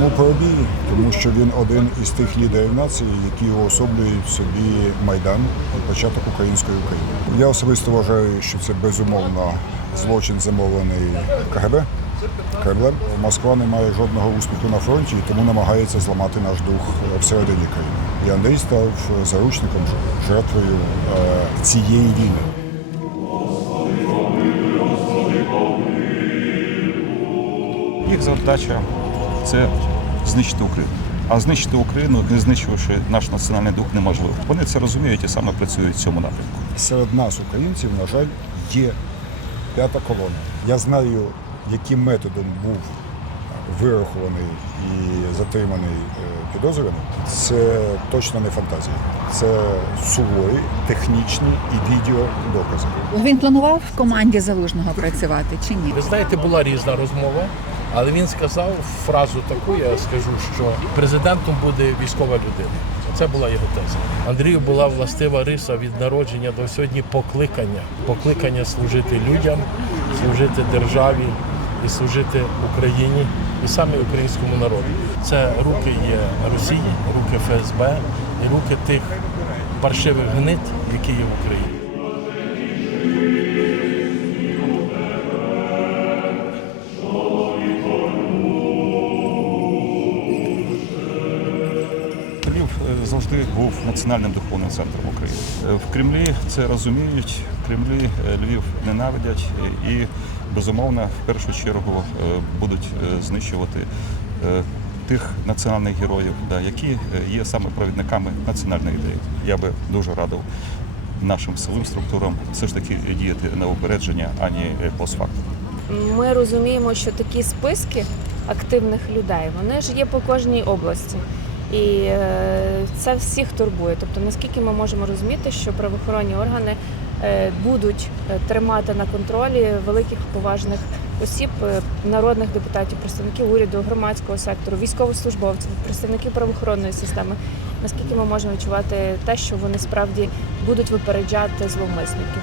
Чому Парубій? Тому що він один із тих лідерів нації, які уособлюють в собі майдан і початок української України. Я особисто вважаю, що це безумовно злочин замовлений КГБ. Кремлем. Москва не має жодного успіху на фронті і тому намагається зламати наш дух всередині країни. І Андрій став заручником жертвою е, цієї війни. Їх завдача це знищити Україну. А знищити Україну, не знищивши наш національний дух, неможливо. Вони це розуміють і саме працюють в цьому напрямку. Серед нас, українців, на жаль, є п'ята колона. Я знаю, яким методом був вирахований і затриманий е, підозрюваний. Це точно не фантазія. Це суворі, технічні і відеодокази. Він планував в команді залужного працювати чи ні? Ви знаєте, була різна розмова, але він сказав фразу таку, я скажу, що президентом буде військова людина. Це була його теза. Андрію була властива риса від народження до сьогодні покликання. Покликання служити людям, служити державі і служити Україні і саме українському народу. Це руки є Росії, руки ФСБ і руки тих паршивих гнит, які є в Україні. Завжди був національним духовним центром України. Е, В Кремлі це розуміють. В Кремлі е, Львів ненавидять е, і безумовно в першу чергу будуть знищувати тих національних героїв, які є саме провідниками національної ідеї. Я би дуже радив нашим силовим структурам все ж таки діяти на упередження, ані е, постфактум. Ми розуміємо, що такі списки активних людей вони ж є по кожній області. І е, це всіх турбує. Тобто, наскільки ми можемо розуміти, що правоохоронні органи е, будуть е, тримати на контролі великих поважних осіб, народних депутатів, представників уряду, громадського сектору, військовослужбовців, представників правоохоронної системи. Наскільки ми можемо відчувати те, що вони справді будуть випереджати зловмисників?